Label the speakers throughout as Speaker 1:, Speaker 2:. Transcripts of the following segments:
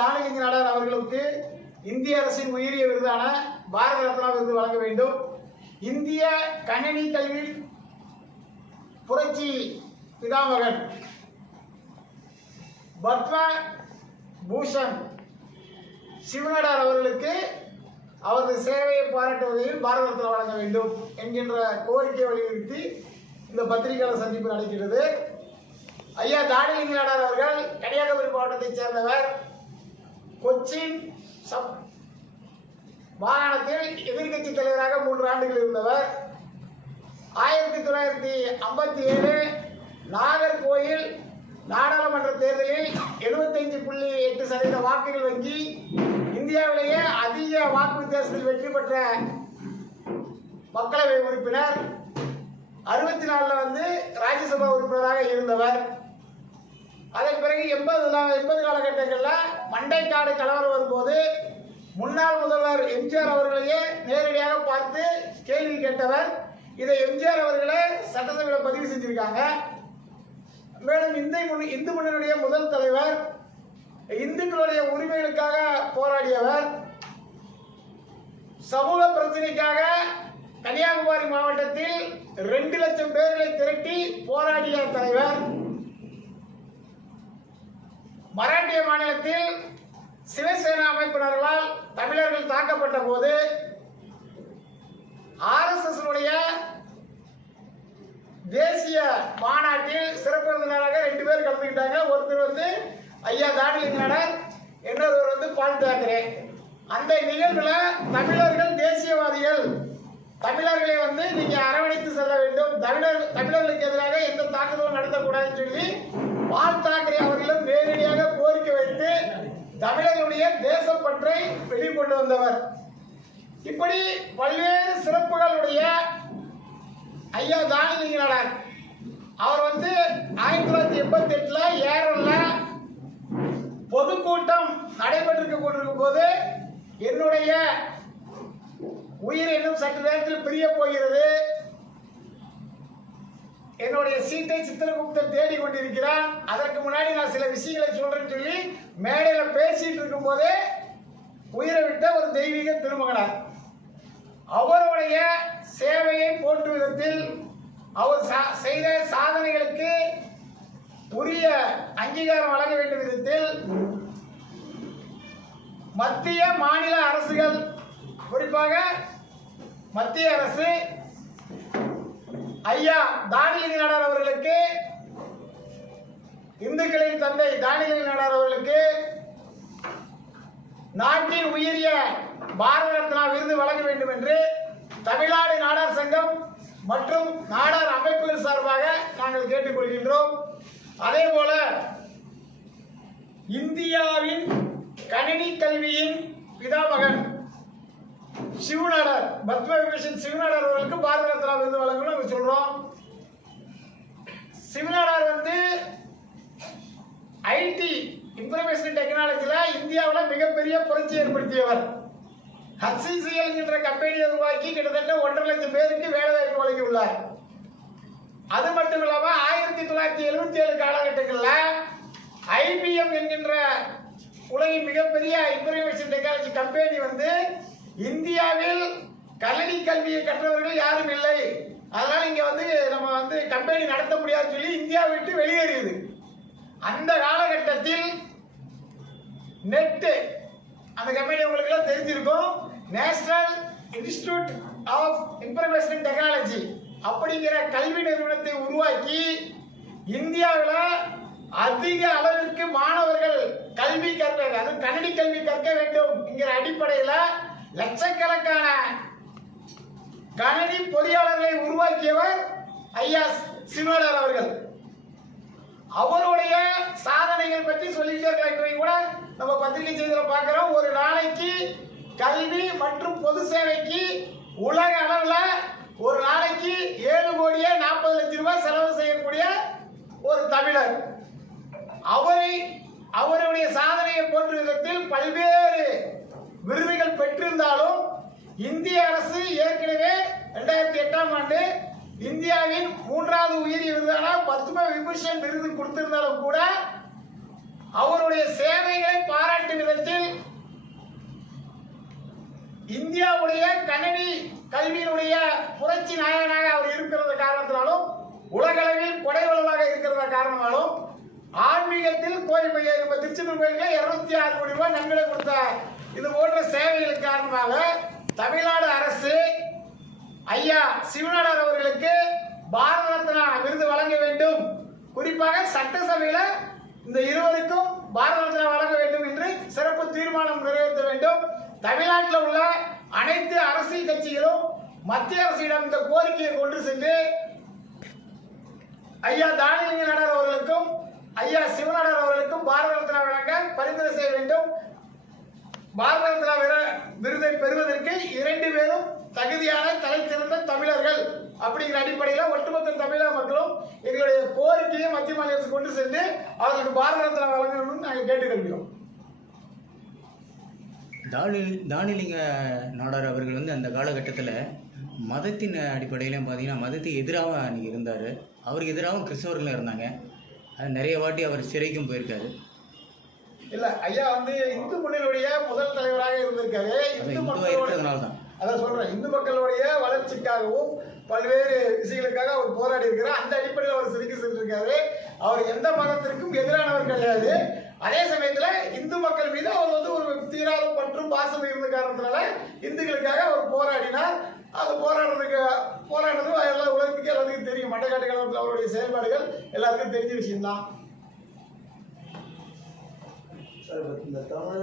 Speaker 1: தானலிங்க நாடார் அவர்களுக்கு இந்திய அரசின் உயரிய விருதான பாரத ரத்னா விருது வழங்க வேண்டும். இந்திய கணினி கல்வி புரட்சி பிதாமகன் பத்ம பூஷன் சிவனடார் அவர்களுக்கு அவரது சேவையை பாராட்டும் வகையில் பாரத ரத்னா வழங்க வேண்டும் என்கின்ற கோரிக்கையை வலியுறுத்தி இந்த பத்திரிகையாளர் சந்திப்பு நடக்கிறது. ஐயா தானிலிங்க நாடார் அவர்கள் கன்னியாகுமரி மாவட்டத்தைச் சேர்ந்தவர் கொச்சின் சப் மாகாணத்தில் எதிர்க்கட்சி தலைவராக மூன்று ஆண்டுகள் இருந்தவர். ஆயிரத்தி தொள்ளாயிரத்தி ஐம்பத்தி ஏழு நாகர்கோயில் நாடாளுமன்ற தேர்தலில் எழுபத்தைந்து புள்ளி எட்டு சதவீத வாக்குகள் வங்கி இந்தியாவிலேயே அதிக வாக்கு வித்தியாசத்தில் வெற்றி பெற்ற மக்களவை உறுப்பினர். அறுபத்தி நாலில் வந்து ராஜ்யசபா உறுப்பினராக இருந்தவர். அதன் பிறகு எண்பது எண்பது காலகட்டங்களில் மண்டைக்காடு கலவரம் வரும்போது முன்னாள் முதல்வர் எம்ஜிஆர் அவர்களையே நேரடியாக பார்த்து கேள்வி கேட்டவர். இதை எம்ஜிஆர் அவர்களே சட்டசபையில் பதிவு செஞ்சிருக்காங்க. மேலும் இந்து முன் இந்து முன்னணியுடைய முதல் தலைவர் இந்துக்களுடைய உரிமைகளுக்காக போராடியவர். சமூக பிரச்சனைக்காக கன்னியாகுமரி மாவட்டத்தில் ரெண்டு லட்சம் பேர்களை திரட்டி போராடிய தலைவர். மராட்டிய மாநிலத்தில் சிவசேனா அமைப்பினர்களால் தமிழர்கள் தாக்கப்பட்ட போது ஆர்எஸ்எஸ்னுடைய தேசிய மாநாட்டில் சிறப்பு விருந்தினராக ரெண்டு பேர் கலந்துக்கிட்டாங்க. ஒருத்தர் வந்து ஐயா தாடிலிங்கனர் இன்னொருவர் வந்து பால் தாக்கரே அந்த நிகழ்வில் தமிழர்கள் தேசியவாதிகள் தமிழர்களை வந்து நீங்க அரவணைத்து செல்ல வேண்டும். தமிழர் தமிழர்களுக்கு எதிராக எந்த தாக்குதலும் நடத்தக்கூடாதுன்னு சொல்லி பால் தாக்கரே அவர்களும் தமிழர்களுடைய தேசப்பற்றை வெளிக்கொண்டு வந்தவர். இப்படி பல்வேறு சிறப்புகளுடைய ஐயா தானிலிங்கனார் அவர் வந்து ஆயிரத்தி தொள்ளாயிரத்தி எண்பத்தி எட்டுல ஏரல்ல பொதுக்கூட்டம் நடைபெற்றிருக்க கொண்டிருக்கும் போது என்னுடைய உயிர் இன்னும் சற்று நேரத்தில் பிரிய போகிறது. என்னுடைய சீட்டை சித்திரகுப்தர் தேடி கொண்டிருக்கிறார் அதற்கு முன்னாடி நான் சில விஷயங்களை சொல்றேன்னு சொல்லி மேடையில பேசிட்டு இருக்கும் போதே உயிரை விட்ட ஒரு தெய்வீக திருமகனார். அவருடைய சேவையை போற்றும் விதத்தில் அவர் சா- செய்த சாதனைகளுக்கு உரிய அங்கீகாரம் வழங்க வேண்டும் விதத்தில் மத்திய மாநில அரசுகள் குறிப்பாக மத்திய அரசு ஐயா தானியலி நாடார் அவர்களுக்கு இந்துக்களின் தந்தை தானியலி நாடார் அவர்களுக்கு நாட்டின் உயரிய பாரத ரத்னா விருது வழங்க வேண்டும் என்று தமிழ்நாடு நாடார் சங்கம் மற்றும் நாடார் அமைப்புகள் சார்பாக நாங்கள் கேட்டுக்கொள்கின்றோம். அதே போல இந்தியாவின் கணினி கல்வியின் பிதாமகன் சிவநாடர் பத்ம விபூஷன் சிவநாடர் அவர்களுக்கு பாரத ரத்னா விருது வழங்கணும். நாங்க சொல்றோம். சிவநாடர் வந்து ஐடி இன்ஃபர்மேஷன் டெக்னாலஜியில் இந்தியாவில் மிகப்பெரிய புரட்சி ஏற்படுத்தியவர். ஹச்சிசிஎல் என்ற கம்பெனியை உருவாக்கி கிட்டத்தட்ட ஒன்றரை லட்சம் பேருக்கு வேலை வாய்ப்பு வழங்கியுள்ளார். அது மட்டும் இல்லாம ஆயிரத்தி தொள்ளாயிரத்தி எழுபத்தி ஏழு காலகட்டங்களில் ஐபிஎம் என்கின்ற உலகின் மிகப்பெரிய இன்ஃபர்மேஷன் டெக்னாலஜி கம்பெனி வந்து இந்தியாவில் கல்லணி கல்வியை கற்றவர்கள் யாரும் இல்லை. அதனால இங்க வந்து நம்ம வந்து கம்பெனி நடத்த முடியாதுன்னு சொல்லி இந்தியா விட்டு வெளியேறியது. அந்த காலகட்டத்தில் நெட் அந்த கம்பெனி உங்களுக்கு எல்லாம் தெரிஞ்சிருக்கும். National institute of information technology அப்படிங்கிற கல்வி நிறுவனத்தை உருவாக்கி இந்தியாவில் அதிக அளவிற்கு மாணவர்கள் கல்வி கற்க அதுவும் கணினி கல்வி கற்க வேண்டும் என்கிற அடிப்படையில் லட்சக்கணக்கான கணினி பொறியாளர்களை உருவாக்கியவர் ஐயா சிவனர் அவர்கள். அவருடைய சாதனைகள் பற்றி சொல்லிட்டே இருக்கலாம். கூட நம்ம பத்திரிகை செய்தியில் பார்க்கிறோம். ஒரு நாளைக்கு கல்வி மற்றும் பொது சேவைக்கு உலக அளவில் ஒரு நாளைக்கு ஏழு கோடியே நாற்பது லட்சம் ரூபாய் செலவு செய்யக்கூடிய ஒரு தமிழர். அவரை அவருடைய சாதனையை போன்ற விதத்தில் பல்வேறு விருதுகள் பெற்றிருந்தாலும் இந்திய அரசு ஏற்கனவே ரெண்டாயிரத்தி எட்டாம் ஆண்டு இந்தியாவின் மூன்றாவது உயரிய விருதான பத்ம விபூஷன் விருது கொடுத்திருந்தாலும் கூட அவருடைய சேவைகளை பாராட்டு விதத்தில் இந்தியாவுடைய கணினி கல்வியினுடைய புரட்சி நாயகனாக அவர் இருக்கிறத காரணத்தினாலும் உலகளவில் கொடைவளமாக இருக்கிறத காரணமாலும் ஆன்மீகத்தில் கோயில் மைய இப்ப திருச்செந்தூர் கோயிலுக்கு இருநூத்தி ஆறு கோடி ரூபாய் நன்கொடை கொடுத்த இது போன்ற சேவைகள் காரணமாக தமிழ்நாடு அரசு ஐயா சிவநாடர் அவர்களுக்கு பாரத ரத்னா விருது வழங்க வேண்டும். குறிப்பாக சட்டசபையில இந்த இருவருக்கும் பாரத ரத்னா வழங்க வேண்டும் என்று சிறப்பு தீர்மானம் நிறைவேற்ற வேண்டும். தமிழ்நாட்டில் உள்ள அனைத்து அரசியல் கட்சிகளும் மத்திய அரசிடம் இந்த கோரிக்கையை கொண்டு சென்று ஐயா தானிலிங்க நடர் அவர்களுக்கும் ஐயா சிவநாடர் அவர்களுக்கும் பாரத ரத்னா வழங்க பரிந்துரை செய்ய வேண்டும். பாரத ரத்னா விர- விருதை பெறுவதற்கு இரண்டு பேரும் தகுதியான தலை தமிழர்கள் அப்படிங்கிற அடிப்படையில் ஒட்டுமொத்த தமிழக மக்களும் எங்களுடைய கோரிக்கையை மத்திய மாநில அரசு கொண்டு சென்று அவர்களுக்கு பாரத ரத்னா வழங்கணும்னு நாங்கள் கேட்டுக்கொள்கிறோம்.
Speaker 2: தானி தானிலிங்க நாடார் அவர்கள் வந்து அந்த காலகட்டத்தில் மதத்தின் அடிப்படையிலையும் பார்த்தீங்கன்னா மதத்துக்கு எதிராக அன்றைக்கி இருந்தார். அவருக்கு எதிராகவும் கிறிஸ்தவர்களும் இருந்தாங்க. அது நிறைய வாட்டி அவர் சிறைக்கும் போயிருக்காரு.
Speaker 1: இல்ல ஐயா வந்து இந்து முன்னணியுடைய முதல் தலைவராக இருந்திருக்காரு. இந்து மக்களுடைய அதான் சொல்றேன் இந்து மக்களுடைய வளர்ச்சிக்காகவும் பல்வேறு விஷயங்களுக்காக அவர் போராடி இருக்கிறார். அந்த அடிப்படையில் அவர் சிறைக்கு சென்றிருக்காரு. அவர் எந்த மதத்திற்கும் எதிரானவர் கிடையாது. அதே சமயத்துல இந்து மக்கள் மீது அவர் வந்து ஒரு தீராத பற்றும் பாசம் இருந்த காரணத்தினால இந்துக்களுக்காக அவர் போராடினார். அது போராடுறதுக்கு போராடுறது எல்லா உலகத்துக்கும் எல்லாத்துக்கும் தெரியும். மண்டக்காட்டு கழகத்தில் அவருடைய செயல்பாடுகள் எல்லாருக்கும் தெரிஞ்ச விஷயம்தான்.
Speaker 3: சார் இப்போ இந்த தமிழ்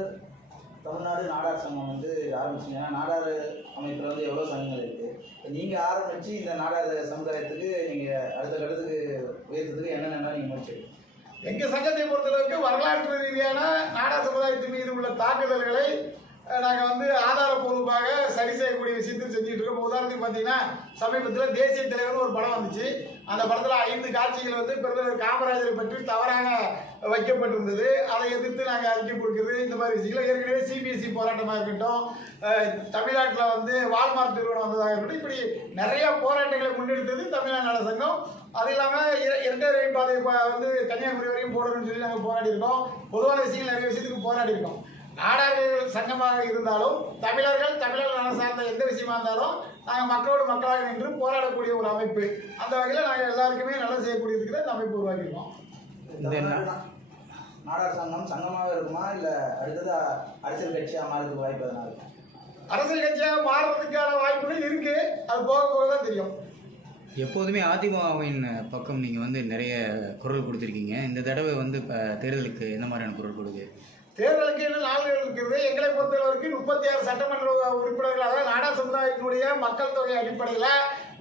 Speaker 3: தமிழ்நாடு நாடார் சங்கம் வந்து ஆரம்பிச்சிங்க. ஏன்னா நாடார் அமைப்பில் வந்து எவ்வளோ சங்கங்கள் இருக்குது நீங்கள் ஆரம்பித்து இந்த நாடார் சமுதாயத்துக்கு நீங்கள் அடுத்த கட்டத்துக்கு உயர்த்ததுக்கு என்னென்ன நீங்கள் முயற்சி
Speaker 1: எங்கள் சங்கத்தை பொறுத்தளவுக்கு வரலாற்று ரீதியான நாடார் சமுதாயத்தின் மீது உள்ள தாக்குதல்களை நாங்கள் வந்து சரி செய்யக்கூடிய விஷயத்தை செஞ்சுட்டு இருக்கோம். உதாரணத்துக்கு பார்த்தீங்கன்னா சமீபத்தில் தேசிய தலைவர் ஒரு படம் வந்துச்சு. அந்த படத்தில் ஐந்து காட்சிகள் வந்து பிறந்த காமராஜரை பற்றி தவறாக வைக்கப்பட்டிருந்தது. அதை எதிர்த்து நாங்கள் அறிக்கை கொடுக்குறது இந்த மாதிரி விஷயங்கள். ஏற்கனவே சிபிஎஸ்சி போராட்டமாக இருக்கட்டும் தமிழ்நாட்டில் வந்து வால்மார்ட் நிறுவனம் வந்ததாக இருக்கட்டும் இப்படி நிறைய போராட்டங்களை முன்னெடுத்தது தமிழ்நாடு நல சங்கம் அது இல்லாமல் இர- இரட்டை ரயில் பாதை வந்து கன்னியாகுமரி வரையும் போடணும்னு சொல்லி நாங்கள் போராடி இருக்கோம் பொதுவான விஷயங்கள் நிறைய விஷயத்துக்கு போராடி இருக்கோம் நாடார்கள் சங்கமாக இருந்தாலும் தமிழர்கள் தமிழர்கள் நலன் சார்ந்த எந்த விஷயமா இருந்தாலும் நாங்க மக்களோடு மக்களாக நின்று போராடக்கூடிய ஒரு அமைப்பு. அந்த வகையில் நாங்க எல்லாருக்குமே நல்லது செய்யக்கூடியதுக்கு இந்த அமைப்பு உருவாக்கியிருக்கோம்.
Speaker 3: நாடார் சங்கம் சங்கமாகவே இருக்குமா? இல்லை அடுத்தது அரசியல் கட்சியாக மாறதுக்கு வாய்ப்பு எதனா இருக்கா?
Speaker 1: அரசியல் கட்சியாக மாறுறதுக்கான வாய்ப்புகள் இருக்கு. அது போக போக தான் தெரியும்.
Speaker 2: எப்போதுமே அதிமுகவின் பக்கம் நீங்கள் வந்து நிறைய குரல் கொடுத்துருக்கீங்க. இந்த தடவை வந்து இப்போ தேர்தலுக்கு என்ன மாதிரியான குரல் கொடுக்கு
Speaker 1: தேர்தலுக்கு இன்னும் நாள்கள் இருக்கிறது? எங்களை பொறுத்தவரைக்கும் முப்பத்தி ஆறு சட்டமன்ற உறுப்பினர்கள் அதாவது நாடார் சமுதாயத்தினுடைய மக்கள் தொகை அடிப்படையில்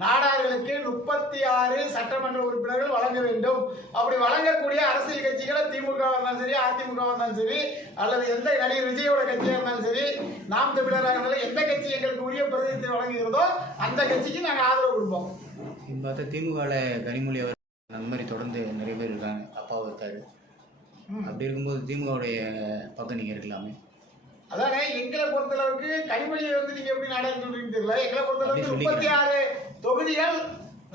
Speaker 1: நாடார்களுக்கு முப்பத்தி ஆறு சட்டமன்ற உறுப்பினர்கள் வழங்க வேண்டும். அப்படி வழங்கக்கூடிய அரசியல் கட்சிகளை திமுக இருந்தாலும் சரி அதிமுக இருந்தாலும் சரி அல்லது எந்த நடிகர் விஜயோட கட்சியாக இருந்தாலும் சரி நாம் தமிழராக இருந்தாலும் எந்த கட்சி எங்களுக்கு உரிய பிரதிநிதி வழங்குகிறதோ அந்த கட்சிக்கு நாங்கள் ஆதரவு கொடுப்போம்.
Speaker 2: இப்போ பார்த்தா திமுகவில் கனிமொழி அவர் அந்த மாதிரி தொடர்ந்து நிறைய பேர் இருக்காங்க. அப்பாவும் இருக்காரு அப்படி இருக்கும்போது திமுகவுடைய பக்கம் நீங்கள் இருக்கலாமே.
Speaker 1: அதானே எங்களை பொறுத்தளவுக்கு கனிமொழியை வந்து நீங்க எப்படி நாடார் சொல்றீங்கன்னு தெரியல. எங்களை பொறுத்தளவுக்கு முப்பத்தி ஆறு தொகுதிகள்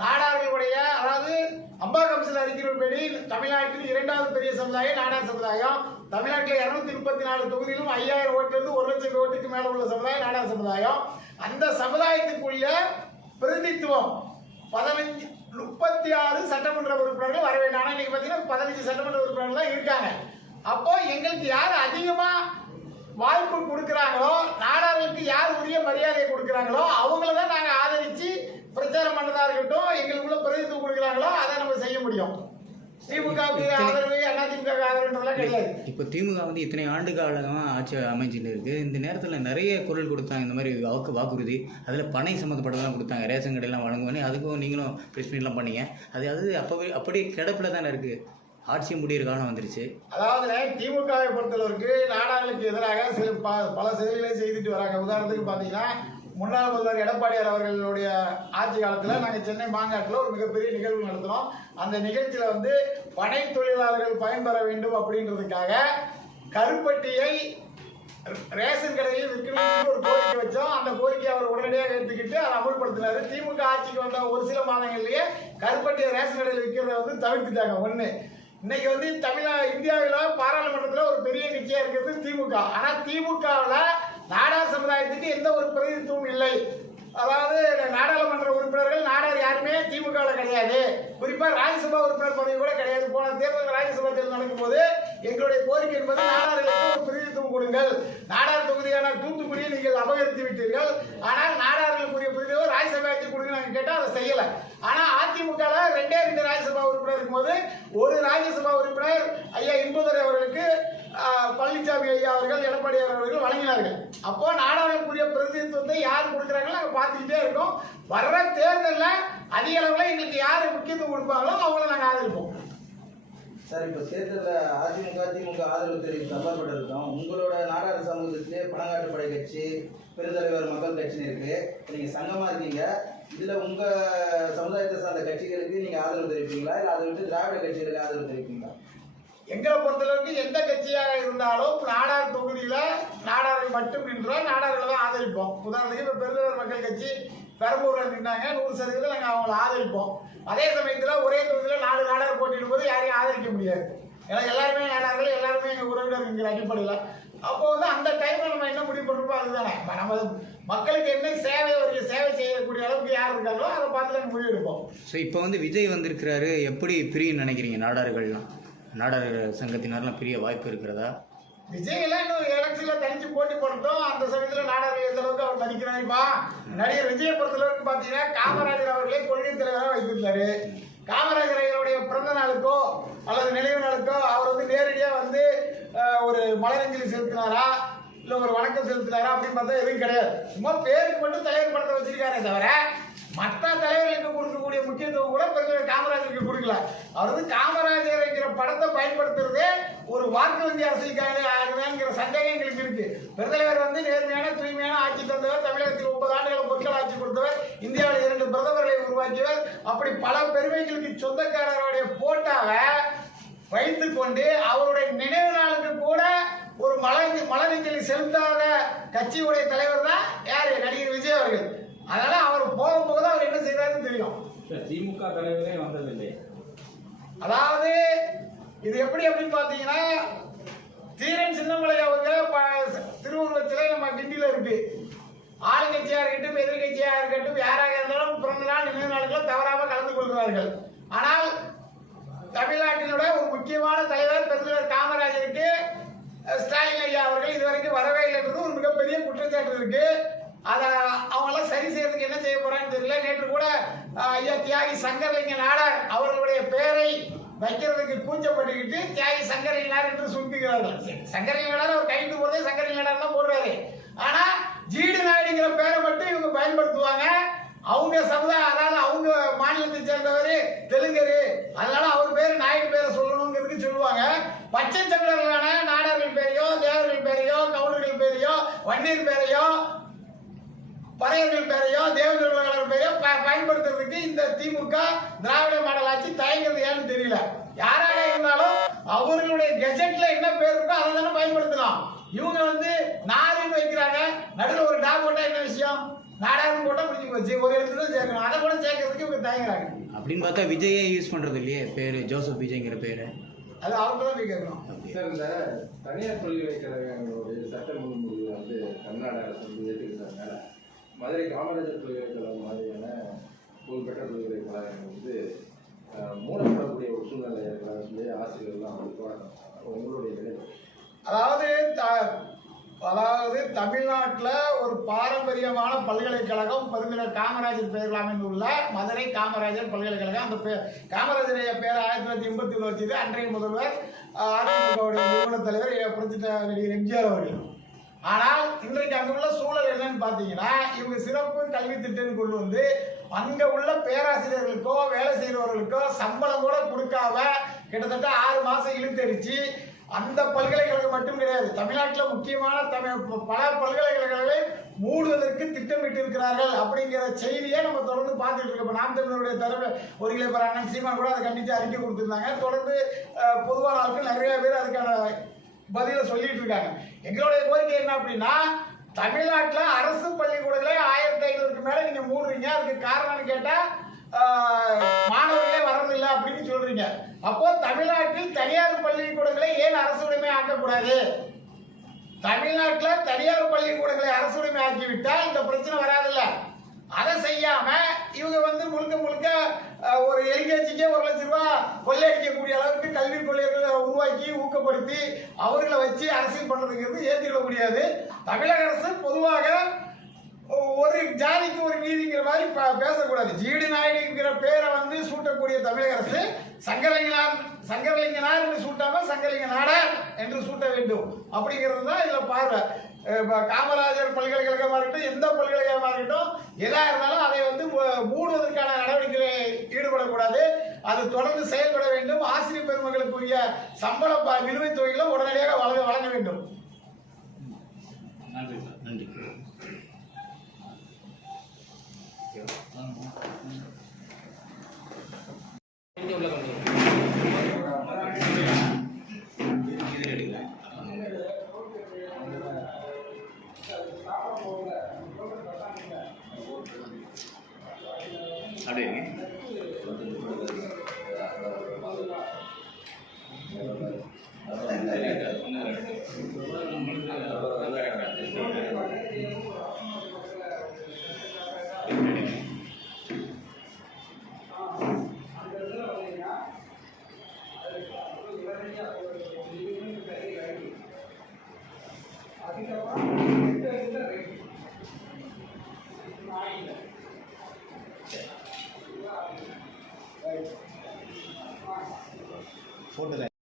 Speaker 1: நாடார்களுடைய அதாவது அம்பா கமிஷன் அறிக்கையின்படி தமிழ்நாட்டில் இரண்டாவது பெரிய சமுதாயம் நாடார் சமுதாயம். தமிழ்நாட்டில் இருநூத்தி முப்பத்தி நாலு தொகுதியிலும் ஐயாயிரம் ஓட்டுல இருந்து ஒரு லட்சம் ஓட்டுக்கு மேல உள்ள சமுதாயம் நாடார் சமுதாயம். அந்த சமுதாயத்துக்குள்ள பிரதிநிதித்துவம் பதினஞ்சு முப்பத்தி ஆறு சட்டமன்ற உறுப்பினர்கள் வர வேண்டும். ஆனால் இன்னைக்கு பார்த்தீங்கன்னா பதினஞ்சு சட்டமன்ற உறுப்பினர்கள் தான் இருக்காங்க. அப்போ எங்களுக்கு யார் அதிகமா வாய்ப்பு கொடுக்குறாங்களோ நாடார்களுக்கு யார் உரிய மரியாதை கொடுக்குறாங்களோ அவங்கள தான் நாங்கள் ஆதரித்து பிரச்சாரம் பண்ணதா இருக்கட்டும் எங்களுக்குள்ள பிரதிநிதித்துவம் கொடுக்குறாங்களோ அதை நம்ம செய்ய முடியும். திமுகவுக்கு ஆதரவு அதிமுக ஆதரவுன்றதெல்லாம் கிடையாது.
Speaker 2: இப்போ திமுக வந்து இத்தனை ஆண்டு காலமாக ஆட்சி அமைஞ்சிட்டு இருக்கு இந்த நேரத்தில் நிறைய குரல் கொடுத்தாங்க இந்த மாதிரி வாக்கு வாக்குறுதி. அதில் பனை சம்மந்தப்பட்டதெல்லாம் கொடுத்தாங்க. ரேஷன் கடையெல்லாம் வழங்குவோன்னு அதுக்கும் நீங்களும் ப்ரெஸ் மீட்லாம் பண்ணீங்க. அது அது அப்போவே அப்படியே கிடப்பில் தானே இருக்குது ஆட்சி முடியிற காலம் வந்துருச்சு.
Speaker 1: அதாவது திமுகவை பொறுத்தளவுக்கு நாடாளுக்கு எதிராக சில பல செயல்களை செய்துட்டு வராங்க. உதாரணத்துக்கு பார்த்தீங்கன்னா முன்னாள் முதல்வர் எடப்பாடியார் அவர்களுடைய ஆட்சி காலத்தில் நாங்கள் சென்னை மாங்காட்டில் ஒரு மிகப்பெரிய நிகழ்வு நடத்தினோம். அந்த நிகழ்ச்சியில் வந்து பனை தொழிலாளர்கள் பயன்பெற வேண்டும் அப்படின்றதுக்காக கருப்பட்டியை ரேஷன் கடையில் விற்கணும்னு ஒரு கோரிக்கை வச்சோம். அந்த கோரிக்கையை அவர் உடனடியாக எடுத்துக்கிட்டு அதை அமல்படுத்தினாரு. திமுக ஆட்சிக்கு வந்த ஒரு சில மாதங்கள்லயே கருப்பட்டியை ரேஷன் கடையில் விற்கிறத வந்து தவிர்த்துட்டாங்க ஒண்ணு. இன்னைக்கு வந்து தமிழா இந்தியாவில் பாராளுமன்றத்தில் ஒரு பெரிய கட்சியாக இருக்கிறது திமுக. ஆனால் திமுகவில் நாடார் சமுதாயத்துக்கு எந்த ஒரு பிரதிநிதித்துவம் இல்லை. அதாவது நாடாளுமன்ற உறுப்பினர்கள் நாடார் யாருமே திமுகவில் கிடையாது. குறிப்பா ராஜ்யசபா உறுப்பினர் பதவி கூட கிடையாது. போன தேர்தல் ராஜ்யசபா தேர்தல் நடக்கும்போது எங்களுடைய கோரிக்கை என்பது நாடார்களுக்கு ஒரு பிரதிநிதித்துவம் கொடுங்கள். நாடார் தொகுதியான தூத்துக்குடியை நீங்கள் அபகரித்து விட்டீர்கள். ஆனால் நாடார்களுக்குரிய பிரதிநிதித்துவம் ராஜ்யசபாவுக்கு கொடுங்க நாங்கள் கேட்டால் அதை செய்யல. ஆனா அதிமுக ரெண்டே ரெண்டு ராஜ்யசபா உறுப்பினர் இருக்கும்போது ஒரு ராஜ்யசபா உறுப்பினர் ஐயா இன்பதுரை அவர்களுக்கு பழனிசாமி ஐயா அவர்கள் எடப்பாடியார் அவர்கள் வழங்கினார்கள் அப்போ நாடாளுக்குரிய பிரதிநிதித்துவத்தை யார் கொடுக்குறாங்களோ நாங்கள் பார்த்துக்கிட்டே இருக்கோம். வர்ற தேர்தலில் அதிக அளவில் எங்களுக்கு யார் முக்கியத்துவம் கொடுப்பாங்களோ அவங்கள நாங்கள் ஆதரிப்போம்.
Speaker 3: சார் இப்போ தேர்தலில் அதிமுக திமுக ஆதரவு தெரிவித்து தள்ளப்பட்டிருக்கோம் உங்களோட நாடாளு சமூகத்திலே பணங்காட்டுப்படை கட்சி பெருந்தலைவர் மக்கள் கட்சின்னு இருக்கு. நீங்கள் சங்கமாக இருக்கீங்க. இதில் உங்கள் சமுதாயத்தை சார்ந்த கட்சிகளுக்கு நீங்கள் ஆதரவு தெரிவிப்பீங்களா? இல்லை அதை விட்டு திராவிட கட்சிகளுக்கு ஆதரவு தெரிவிப்பீங்களா?
Speaker 1: எங்களை பொறுத்தளவுக்கு எந்த கட்சியாக இருந்தாலும் நாடார் தொகுதியில நாடார்கள் மட்டும் நின்றோம் நாடார்களை தான் ஆதரிப்போம். உதாரணத்துக்கு இப்போ பெருந்தவர் மக்கள் கட்சி பெரம்பூர்ல நின்றாங்க நூறு சதவீதம் நாங்கள் அவங்கள ஆதரிப்போம். அதே சமயத்துல ஒரே தொகுதியில நாலு நாடார் போட்டியிடும் போது யாரையும் ஆதரிக்க முடியாது. ஏன்னா எல்லாருமே நாடார்கள் எல்லாருமே எங்க உறவினர்ங்கிற அடிப்படையில். அப்போ வந்து அந்த டைம்ல நம்ம என்ன முடிவு பண்றோமோ அதுதானே. நம்ம மக்களுக்கு என்ன சேவை ஒரு சேவை செய்யக்கூடிய அளவுக்கு யார் இருக்காங்களோ அதை பார்த்து நாங்கள் முடிவு எடுப்போம்
Speaker 2: ஸோ இப்போ வந்து விஜய் வந்திருக்கிறாரு எப்படி பிரியும் நினைக்கிறீங்க நாடார்கள்லாம்? நாடக சங்கத்தினர்லாம் பெரிய வாய்ப்பு இருக்கிறதா?
Speaker 1: விஜய்லாம் இன்னும் எலெக்ஷன்ல தனிச்சு போட்டி போட்டோம் அந்த சமயத்துல நாடக எந்த அளவுக்கு அவர் மதிக்கிறாருப்பா நடிகர் விஜய பொறுத்தளவுக்கு பாத்தீங்கன்னா காமராஜர் அவர்களே கொள்கை தலைவராக வைத்திருந்தாரு. காமராஜர் அவருடைய பிறந்த நாளுக்கோ அல்லது நினைவு நாளுக்கோ அவர் வந்து நேரடியா வந்து ஒரு மலரஞ்சலி செலுத்தினாரா? இல்ல ஒரு வணக்கம் செலுத்தினாரா? அப்படின்னு பார்த்தா எதுவும் கிடையாது. சும்மா பேருக்கு மட்டும் தலைவர் படத்தை வச்சிருக்காரே தவிர மற்ற தலைவர்களுக்கு கொடுக்கக்கூடிய முக்கியத்துவம் கூட பெருந்தலைவர் காமராஜருக்கு கொடுக்கல. அவர் வந்து காமராஜர் என்கிற படத்தை பயன்படுத்துறது ஒரு வாக்கு வந்தி அரசியலுக்காக ஆகுதாங்கிற சந்தேகம் எங்களுக்கு இருக்கு. பெருந்தலைவர் வந்து நேர்மையான தூய்மையான ஆட்சி தந்தவர் தமிழகத்தில் முப்பது ஆண்டுகளை மக்கள் ஆட்சி கொடுத்தவர் இந்தியாவில் இரண்டு பிரதமர்களை உருவாக்கியவர். அப்படி பல பெருமைகளுக்கு சொந்தக்காரருடைய போட்டாவை வைத்து கொண்டு அவருடைய நினைவு நாளுக்கு கூட ஒரு மலர் மலரஞ்சலி செலுத்தாத கட்சியுடைய தலைவர் தான் யார்? நடிகர் விஜய் அவர்கள். அதனால அவர் போக போக தான் அவர் என்ன செய்யறாருன்னு தெரியும்.
Speaker 4: திமுக தலைவரே வந்ததில்லை.
Speaker 1: அதாவது இது எப்படி அப்படின்னு பாத்தீங்கன்னா தீரன் சின்னமலை திருவுருவச் சிலை நம்ம கிண்டியில இருக்கு. ஆளுங்கட்சியா இருக்கட்டும் எதிர்கட்சியா இருக்கட்டும் யாராக இருந்தாலும் பிறந்த நாள் நினைவு நாட்களை தவறாம கலந்து கொள்கிறார்கள் ஆனால் தமிழ்நாட்டினுடைய ஒரு முக்கியமான தலைவர் பெருந்தலைவர் காமராஜருக்கு ஸ்டாலின் ஐயா அவர்கள் இதுவரைக்கும் வரவே இல்லைன்றது ஒரு மிகப்பெரிய குற்றச்சாட்டு இருக்கு. அதை அவங்களாம் சரி செய்யறதுக்கு என்ன செய்ய போறான்னு தெரியல நேற்று கூட ஐயா தியாகி சங்கரலிங்க நாடர் அவர்களுடைய பெயரை வைக்கிறதுக்கு கூச்சப்பட்டுக்கிட்டு தியாகி சங்கரலிங்கனார் என்று சுருக்குகிறார்கள். சங்கரலிங்கனார் அவர் கைது போறதே சங்கரலிங்கனார் தான் போடுறாரு. ஆனா ஜீடு நாயுடுங்கிற பேரை மட்டும் இவங்க பயன்படுத்துவாங்க. அவங்க சமுதாயம் அதாவது அவங்க மாநிலத்தை சேர்ந்தவர் தெலுங்கரு. அதனால அவர் பேர் நாயுடு பேரை சொல்லணுங்கிறதுக்கு சொல்லுவாங்க. பச்சை தமிழர்களான நாடர்கள் பேரையோ தேவர்கள் பேரையோ கவுண்டர்கள் பேரையோ வன்னியர் பேரையோ பறையர்கள் பேரையோ தேவதர்கள் பேரையோ ப- பயன்படுத்துறதுக்கு இந்த திமுக திராவிட மாடல் ஆட்சி தயங்குறது ஏன்னு தெரியல. யாராக இருந்தாலும் அவர்களுடைய கெஜெட்ல என்ன பேர் இருக்கோ அதை தானே பயன்படுத்தலாம். இவங்க வந்து நாடுன்னு வைக்கிறாங்க. நடுவில் ஒரு டா போட்டா என்ன விஷயம்? நாடாருன்னு போட்டா முடிஞ்சு போச்சு ஒரு இடத்துல சேர்க்கணும். அதை கூட சேர்க்கறதுக்கு இவங்க தயங்குறாங்க.
Speaker 2: அப்படின்னு பார்த்தா விஜயே யூஸ் பண்ணுறது இல்லையே? பேர் ஜோசப் விஜய்ங்கிற பேர்.
Speaker 1: அது அவங்க தான் போய் கேட்கணும்.
Speaker 4: சார் இந்த தனியார் பல்கலைக்கழகங்களுடைய சட்ட முன்மொழிவு வந்து தமிழ்நாடு அரசு வந்து மதுரை காமராஜர் பல்கலைக்கழகம் மாதிரியான புகழ்பெற்ற பல்கலைக்கழகம் வந்து மூடப்படக்கூடிய ஒரு சூழ்நிலை இருக்கிறாங்க சொல்லி ஆசிரியர்கள்லாம் வந்து போராட்டம் உங்களுடைய
Speaker 1: அதாவது த- அதாவது தமிழ்நாட்டில் ஒரு பாரம்பரியமான பல்கலைக்கழகம் பெருந்தலைவர் காமராஜர் பெயரில் அமைந்துள்ள மதுரை காமராஜர் பல்கலைக்கழகம். அந்த பே காமராஜர் பேர் ஆயிரத்தி தொள்ளாயிரத்தி எண்பத்தி ஒன்று வச்சது அன்றைய முதல்வர் அஹ், அதிமுகவுடைய நிறுவன தலைவர் புரட்சி நடிகர் எம்ஜிஆர் அவர்கள். ஆனால் இன்றைக்கு அங்குள்ள சூழல் என்னன்னு பார்த்தீங்கன்னா இவங்க சிறப்பு கல்வி திட்டம் கொண்டு வந்து அங்க உள்ள பேராசிரியர்களுக்கோ வேலை செய்கிறவர்களுக்கோ சம்பளம் கூட கொடுக்காம கிட்டத்தட்ட ஆறு மாசம் இழுத்தடிச்சு அந்த பல்கலைக்கழகம் மட்டும் கிடையாது தமிழ்நாட்டில் முக்கியமான தமிழ் பல பல்கலைக்கழகங்களை மூடுவதற்கு திட்டமிட்டு இருக்கிறார்கள் அப்படிங்கிற செய்தியை நம்ம தொடர்ந்து பார்த்துட்டு இருக்கோம். நாம் தமிழருடைய தலைவர் ஒரு இளைஞர் அண்ணன் சீமான் கூட அதை கண்டித்து அறிக்கை கொடுத்துருந்தாங்க. தொடர்ந்து பொதுவான ஆட்கள் நிறைய பேர் அதுக்கான பதில சொல்லிட்டு இருக்காங்க. எங்களுடைய கோரிக்கை என்ன அப்படின்னா தமிழ்நாட்டில் அரசு பள்ளிக்கூடங்களே ஆயிரத்தி ஐநூறுக்கு மேல நீங்க மூடுறீங்க. அதுக்கு காரணம்னு கேட்டா மாணவர்களே வர்றதில்லை அப்படின்னு சொல்றீங்க. அப்போ தமிழ்நாட்டில் தனியார் பள்ளிக்கூடங்களை ஏன் அரசு உடைமை ஆக்கக்கூடாது? தமிழ்நாட்டில் தனியார் பள்ளிக்கூடங்களை அரசுரிமை ஆக்கிவிட்டால் இந்த பிரச்சனை வராதுல்ல. அதை செய்யாம இவங்க வந்து முழுக்க முழுக்க ஒரு எல்கேஜிக்கே ஒரு லட்ச ரூபா கொள்ளையடிக்கக்கூடிய அளவுக்கு கல்வி கொள்ளையர்களை உருவாக்கி ஊக்கப்படுத்தி அவர்களை வச்சு அரசியல் பண்ணுறதுங்கிறது ஏற்றுக்கிட முடியாது. தமிழக அரசு பொதுவாக ஒரு ஜாதிக்கு ஒரு நீதிங்கிற மாதிரி பேசக்கூடாது. ஜீடி நாயுடுங்கிற பேரை வந்து சூட்டக்கூடிய தமிழக அரசு சங்கரலிங்கனார் சங்கரலிங்கனார் என்று சூட்டாம சங்கரலிங்க நாடார் என்று சூட்ட வேண்டும். அப்படிங்கிறது தான் இதில் பார்வை. காமராஜர் பல்கலைக்கழகமாக இருக்கட்டும் எந்த பல்கலைக்கழகமாக இருக்கட்டும் எதாக இருந்தாலும் அதை வந்து மூடுவதற்கான நடவடிக்கை ஈடுபடக்கூடாது அது தொடர்ந்து செயல்பட வேண்டும் ஆசிரியர் பெருமக்களுக்குரிய சம்பள நிலுவைத் தொகைகளை உடனடியாக வழங்க வழங்க வேண்டும்
Speaker 2: நன்றி சார். அப்படியே. for the I?